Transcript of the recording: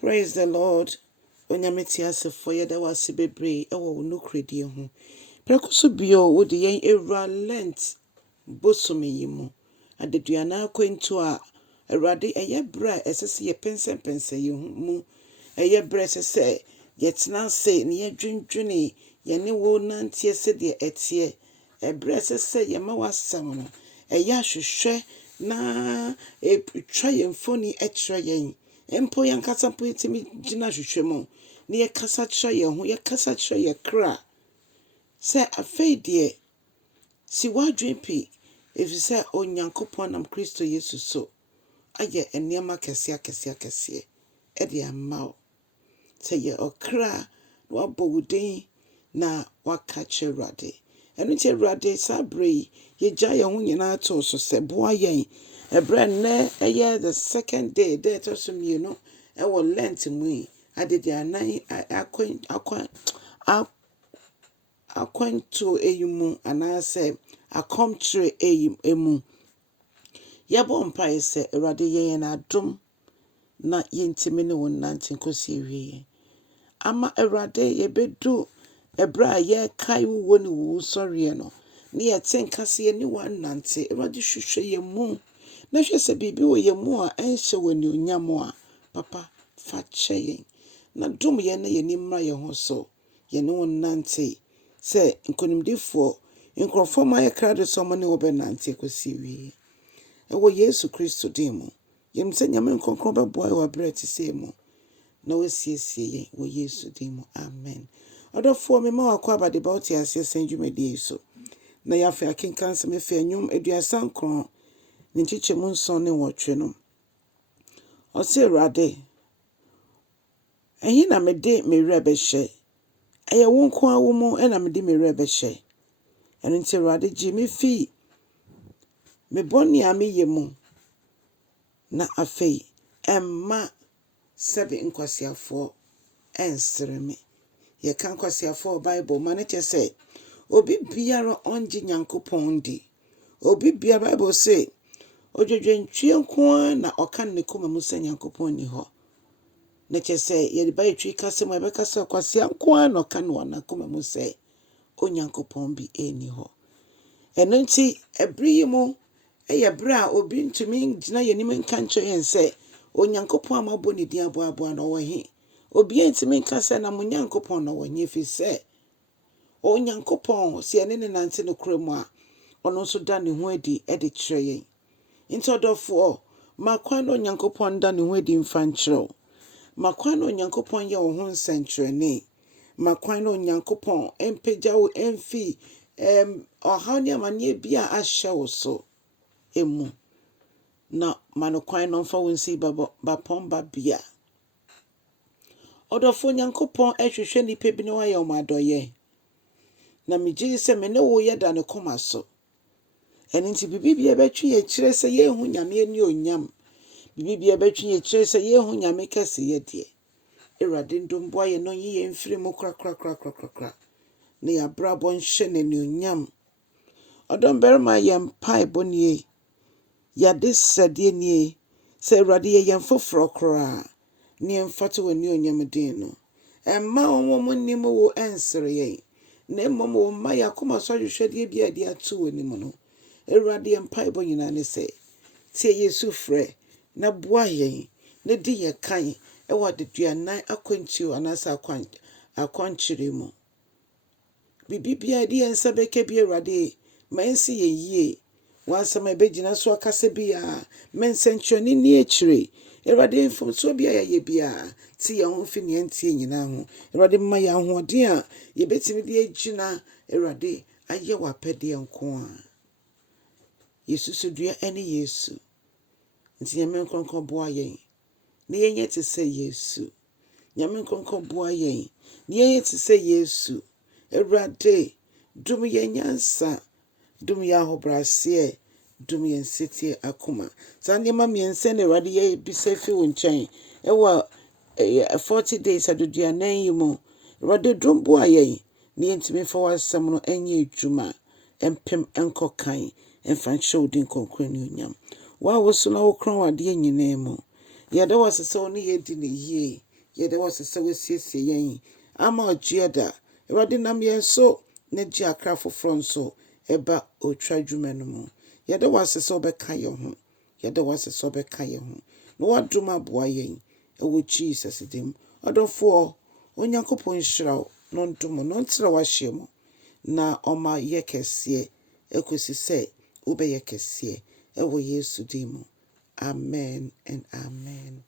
Praise the Lord. Onyameti asefo yeda wase bebre ewo no kredie ho. Prekoso bio wo de yen ewra Lent bosomi yimu. Adeduana akwantu a Ewurade eye bra esese ye pensempense ye mu. Eye bra esese yetena se ne yedwendwene ye ne wo nantie se de etie. Ebra esese ye ma wasam no. Eye ahwehwe na twa ye mfoni ekyere yen. Empo yankasa mpo yetimi gina hwehwemu ne yekasa kyerɛ ye ho yekasa kyerɛ ye kra se afei de si wadwen pi efisɛ onyankopɔn nam Kristo Yesu so ayɛ enema kɛse ɛde amaw se ye okra wabɔ wudin na waka kyerɛ Ewurade ɛno nti Ewurade sabre ye gya ye ho nyinaa to so se boa yen ebre ne ɛyɛ the second day etɔso mienu ɛwɔ Lent mu adede anan akwanto eyimu anase akomtre emu yɛbɔ mpae sɛ Ewurade yɛn adom na yɛntimi ne wo nante nkosi wie ama Ewurade yɛbedu ebra yɛkae wo ne wo sɔre no ne yɛte nkase ne wo nante Ewurade hwehwɛ yɛn mu na hwɛ sɛ bibi wɔ yɛn mu a ɛnhyɛ wɔ ne onyam a papa fa kyɛ yɛn na dom yɛn na yɛn nimra yɛn ho so yɛn ne wo nante sɛ nkonimdifo nkrɔfo ma yɛ kra de so ma ne wo bɛ nante kosi wie ɛwɔ Yesu Kristo din mu yɛm sɛ nyame nkonkron bɛboa wɔ abere te sɛ mu na wɔsiesie yɛn wɔ Yesu din mu amen ɔdɔfo me ma wakɔ abade ba wote ase sɛ dwumadi so na yɛafa akenkan sɛ me fa Ndwom 39 ne nkyekyɛmu 7 ne 8 no ɔsɛ Ewurade ɛhe na mede me werɛ bɛhyɛ ɛyɛ wo nko a wo mu ɛna mede me werɛ bɛhyɛ ɛno nti Ewurade gye me fi me bɔne a meyɛ mu na afei ɛmma sɛbe nkwasiafoɔ ɛnsere me yɛka nkwasiafoɔ Bible ma ne kyɛ sɛ obi biara ɔngye Nyankopɔn di obi biara Bible sɛ odwodwentwie nko na ɔka ne koma mu sɛ Nyankopɔn ni hɔ na kyɛ sɛ yɛde ba yɛtwi kasa mu ɛbɛka sɛ kwasia nko na ɔka no na koma mu sɛ Onyankopɔn bi ɛni hɔ ɛno nti ɛbere yi mu ɛyɛ bere a obi ntumi gyina yɛnim nka nkyerɛ yɛn sɛ Onyankopɔn a mabɔ ne din aboaboa na ɔwɔ he obi ntumi nka sɛ na mo Nyankopɔn na ɔwɔ he fi sɛ Onyankopɔn sɛ ɛne ne nante no kura mu a ɔno nso da ne ho adi ɛde kyerɛ yɛn nti ɔdɔfoɔ makwan na Onyankopɔn da ne ho adi mfa nkyerɛw makwan na Onyankopɔn yɛ wo ho nsɛnkyerɛnne makwan na Onyankopɔn empagya wo emfi ɔhaw ne amanneɛ bi a ahyɛ wo so emu na manokwan no mfa wo nsi bapɔn ba bia ɔdɔfoɔ Onyankopɔn ɛhwehwɛ nipa bi ne wayɛ wo adɔyɛ na megye sɛ me ne wo yɛ da ne koma so ɛno nti bibibia bɛtwe yɛ kyerɛ sɛ yɛhu nyame ani onyam bibibia bɛtwe yɛ kyerɛ sɛ yɛhu nyame kɛse yɛ deɛ Ewurade ndom boa yɛ no yi yɛ mfiri mu krakrakrakrakra na yɛabrabɔ nhyɛ n'ani onyam ɔdɔm barima yɛ mpae bɔnie yɛde sɛdeɛ nie sɛ Ewurade yɛ yɛn foforɔ koraa ne yɛmfate w'ani onyam din no ɛmma wɔn mu nim wo ɛnsere yɛn na mmom wo mma yɛ akoma so ahwehwɛdeɛ bi a de ato w'anim no Ewurade yɛ mpae bɔ nyinaa ne sɛ tie Yesu frɛ na boa yɛn na di yɛ kan ɛwɔ adeduanan akwantuo anaasɛ akwankyere mu bibibia de yɛn nsa bɛka bi Ewurade ma yɛnsi yɛn yie wansɛm a ɛbɛgyina so akasa bi a mensɛnkyerɛnne ni akyire Ewurade mfomsoɔ bi a yɛyɛ bi a te yɛn ho fi ne yɛntie nyinaa ho Ewurade mma yɛn ahoɔden a yɛbɛtumi de agyina Ewurade ayɛ w'apɛdeɛ nko a Yesu sodua ɛne Yesu nti nyame nkronkron boa yɛn na yɛnyɛ te sɛ Yesu nyame nkronkron boa yɛn na yɛnyɛ te sɛ Yesu Ewurade dum yɛn nyansa dum yɛn ahobrɛaseɛ dum yɛn setie akoma saa nneɛma mmiɛnsa na Ewurade yɛ bisa fi wo nkyɛn ɛwɔ 40 days aduduanan yi mu Ewurade dum boa yɛn na yɛntumi fa w'asɛm no ɛnyɛ adwuma ɛmpem ɛnkɔkan ɛmfa nhyɛ wo din kronkron ne onyam wa wo so na wo kron adeɛ nyinaa mu yɛda wɔ sɛ wo ne yɛdi ne yie Yɛda wo ase sɛ wasiesie yɛn ama ɔgyeɛ da. Ewurade nam yɛn so na gye akra foforɔ nso ɛba otwa dwuma no mu. Yɛda wo ase sɛ wobɛka yɛn ho. Yɛda wo ase sɛ wobɛka yɛn ho. Na woadom aboa yɛn ɛwɔ Jesus dim. Ɔdɔfoɔ, Onyankopɔn nhyira wo na ɔndom wo na ɔntrɛ w'ahyɛ mu na ɔma yɛ kɛseɛ ɛkɔsi sɛ wobɛyɛ kɛseɛ ɛwɔ Yesu din mu. Amen and amen.